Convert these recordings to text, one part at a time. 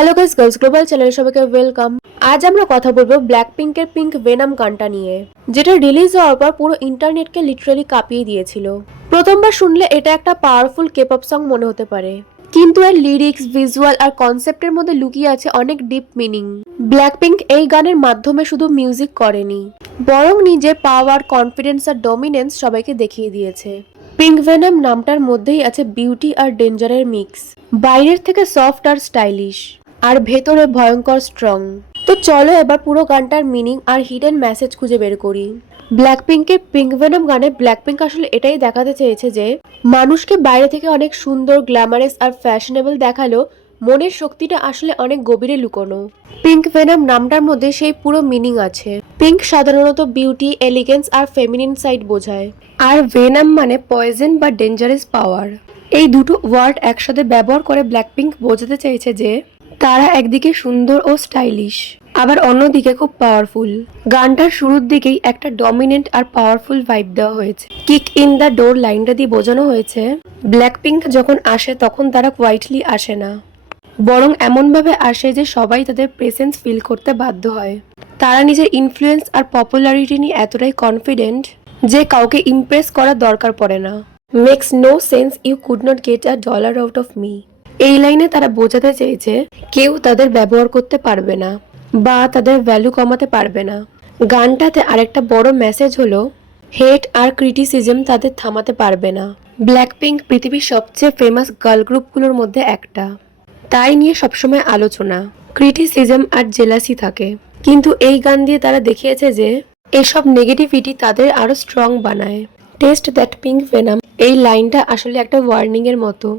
Hello guys, girls global চ্যানেলে সবাইকে welcome. আজ আমরা কথা বলবো ব্ল্যাকপিঙ্কের পিঙ্ক ভেনাম গানটা নিয়ে, যেটা রিলিজ হওয়ার পর পুরো ইন্টারনেটকে লিটারালি কাঁপিয়ে দিয়েছিল। প্রথমবার শুনলে এটা একটা পাওয়ারফুল কেপপ সং মনে হতে পারে, কিন্তু এর লিরিক্স, ভিজুয়াল আর কনসেপ্টের মধ্যে লুকিয়ে আছে অনেক ডিপ মিনিং। ব্ল্যাকপিঙ্ক এই গানের মাধ্যমে শুধু মিউজিক করেনি, বরং নিজের পাওয়ার, কনফিডেন্স আর ডমিনেন্স সবাইকে দেখিয়ে দিয়েছে। পিঙ্ক ভেনাম নামটার মধ্যেই আছে বিউটি আর ডেঞ্জারের মিক্স। বাইরের থেকে সফট আর স্টাইলিশ, আর ভেতরে ভয়ঙ্কর স্ট্রং। তো চলো এবার পুরো গানটার মিনিং আর হিডেন মেসেজ খুঁজে বের করি। ব্ল্যাকপিঙ্কের পিঙ্ক ভেনাম গানে ব্ল্যাকপিঙ্ক আসলে এটাই দেখাতে চেয়েছে যে মানুষকে বাইরে থেকে অনেক সুন্দর, গ্ল্যামারাস আর ফ্যাশনেবল দেখালো, মনের শক্তিটা আসলে অনেক গভীরে লুকোনো। পিঙ্ক ভেনাম নামটার মধ্যে সেই পুরো মিনিং আছে। পিঙ্ক সাধারণত বিউটি, এলিগেন্স আর ফেমিনিন সাইড বোঝায়, আর ভেনাম মানে পয়জন বা ডেঞ্জারাস পাওয়ার। এই দুটো ওয়ার্ড একসাথে ব্যবহার করে ব্ল্যাকপিঙ্ক বোঝাতে চাইছে যে তারা একদিকে সুন্দর ও স্টাইলিশ, আবার অন্যদিকে খুব পাওয়ারফুল। গানটার শুরুর দিকেই একটা ডমিনেন্ট আর পাওয়ারফুল ভাইব দেওয়া হয়েছে। কিক ইন দ্য ডোর লাইনটা দিয়ে বোঝানো হয়েছে ব্ল্যাকপিঙ্ক যখন আসে তখন তারা কোয়াইটলি আসে না, বরং এমনভাবে আসে যে সবাই তাদের প্রেজেন্স ফিল করতে বাধ্য হয়। তারা নিজের ইনফ্লুয়েন্স আর পপুলারিটি নিয়ে এতটাই কনফিডেন্ট যে কাউকে ইমপ্রেস করার দরকার পড়ে না। Makes no sense you could not get a dollar out of me. এই লাইনে তারা বোঝাতে চেয়েছে কেউ তাদের ব্যবহার করতে পারবে না বা তাদের ভ্যালু কমাতে পারবে না। গানটাতে আরেকটা বড় মেসেজ হলো হেট আর ক্রিটিসিজম তাদের থামাতে পারবে না। ব্ল্যাকপিঙ্ক পৃথিবীর সবচেয়ে ফেমাস গার্ল গ্রুপগুলোর মধ্যে একটা, তাই নিয়ে সবসময় আলোচনা, ক্রিটিসিজম আর জেলাসি থাকে। কিন্তু এই গান দিয়ে তারা দেখিয়েছে যে এসব নেগেটিভিটি তাদের আরো স্ট্রং বানায়। টেস্ট দ্যাট পিঙ্ক ভেনাম, এই লাইনটা আসলে একটা ওয়ার্নিং এর মতো।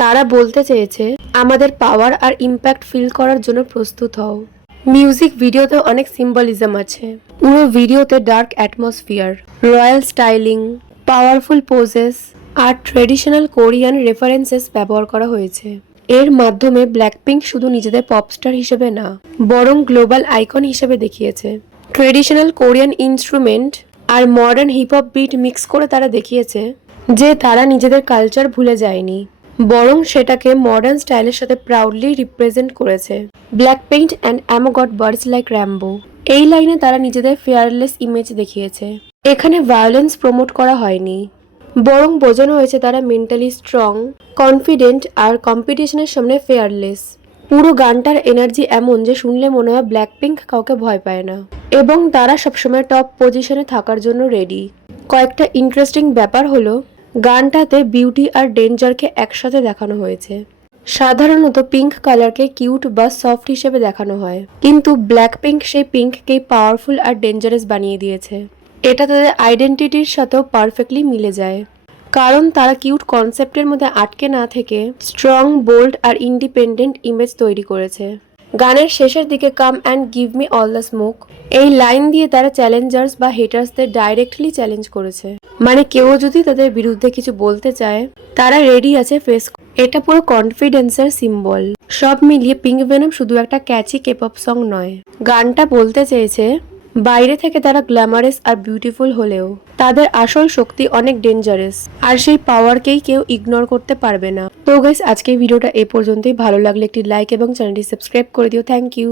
তারা বলতে চেয়েছে আমাদের পাওয়ার আর ইম্প্যাক্ট ফিল করার জন্য প্রস্তুত হও। মিউজিক ভিডিওতে অনেক সিম্বলিজম আছে। পুরো ভিডিওতে dark atmosphere, royal styling, powerful poses আর ট্রেডিশনাল কোরিয়ান রেফারেন্সেস ব্যবহার করা হয়েছে। এর মাধ্যমে ব্ল্যাকপিঙ্ক শুধু নিজেদের পপস্টার হিসেবে না, বরং গ্লোবাল আইকন হিসেবে দেখিয়েছে। ট্রেডিশনাল কোরিয়ান ইনস্ট্রুমেন্ট আর modern hip hop beat mix করে তারা দেখিয়েছে যে তারা নিজেদের কালচার ভুলে যায়নি, বরং সেটাকে মডার্ন স্টাইলের সাথে প্রাউডলি রিপ্রেজেন্ট করেছে। Blackpink and অ্যামো goat birds like Rambo, এই লাইনে তারা নিজেদের ফেয়ারলেস ইমেজ দেখিয়েছে। এখানে ভায়োলেন্স প্রমোট করা হয়নি, বরং বোঝানো হয়েছে তারা মেন্টালি স্ট্রং, কনফিডেন্ট আর কম্পিটিশনের সামনে ফেয়ারলেস। পুরো গানটার এনার্জি এমন যে শুনলে মনে হয় ব্ল্যাকপিঙ্ক কাউকে ভয় পায় না এবং তারা সবসময় টপ পজিশনে থাকার জন্য রেডি। কয়েকটা ইন্টারেস্টিং ব্যাপার হলো গানটাতে বিউটি আর ডেঞ্জারকে একসাথে দেখানো হয়েছে। সাধারণত পিঙ্ক কালারকে কিউট বা সফট হিসেবে দেখানো হয়, কিন্তু ব্ল্যাকপিঙ্ক সেই পিঙ্ককেই পাওয়ারফুল আর ডেঞ্জারাস বানিয়ে দিয়েছে। এটা তাদের আইডেন্টিটির সাথেও পারফেক্টলি মিলে যায়, কারণ তারা কিউট কনসেপ্টের মধ্যে আটকে না থেকে স্ট্রং, বোল্ড আর ইন্ডিপেন্ডেন্ট ইমেজ তৈরি করেছে। গানের শেষের দিকে come and give me all the smoke, এই লাইন দিয়ে তারা চ্যালেঞ্জার্স বা হেটার্সদের ডাইরেক্টলি চ্যালেঞ্জ করেছে। মানে কেউ যদি তাদের বিরুদ্ধে কিছু বলতে চায় তারা রেডি আছে ফেস। এটা পুরো কনফিডেন্সের সিম্বল। সব মিলিয়ে পিঙ্ক ভেনাম শুধু একটা ক্যাচি কেপপ সং নয়, গানটা বলতে চেয়েছে বাইরে থেকে তারা গ্ল্যামারাস আর বিউটিফুল হলেও তাদের আসল শক্তি অনেক ডেঞ্জারাস, আর সেই পাওয়ারকেই কেউ ইগনোর করতে পারবে না। তো গাইস, আজকে ভিডিওটা এ পর্যন্তই। ভালো লাগলে একটি লাইক এবং চ্যানেলটি সাবস্ক্রাইব করে দিও। Thank you.